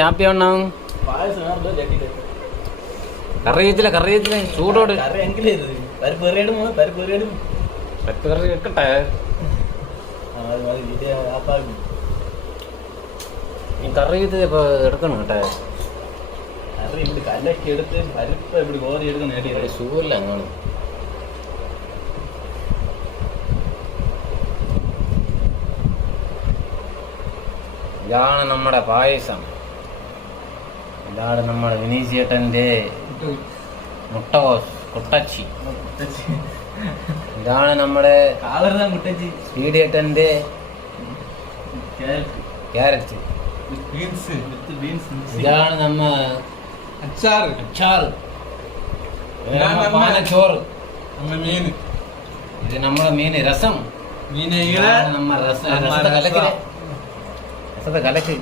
Happy ആണോ? കറിയത്തില്ല ചൂടോട് പരിപ്പ് കറി വെക്കട്ടെ. ഈ കറി ഇപ്പൊ എടുക്കണം കേട്ടെ. കല്ലൊക്കെ എടുത്ത് പരിപ്പ് ഇവിടെ കോരി എടുക്കാൻ നേടിയത് സുഖമില്ല അങ്ങനെ. ഇതാണ് നമ്മുടെ പായസം. ഇതാണ് നമ്മുടെ വിനീത് ചേട്ടന്റെ മുട്ടകോസ് കുട്ടച്ചി. ഇതാണ് നമ്മുടെ സ്പീഡിയേട്ടന്റെ ക്യാരറ്റ്. ഇതാണ് നമ്മ അച്ചാറ്. ചോറ്. ഇത് നമ്മളെ മീന് രസം. നമ്മ രസത്തെ കലക്ക്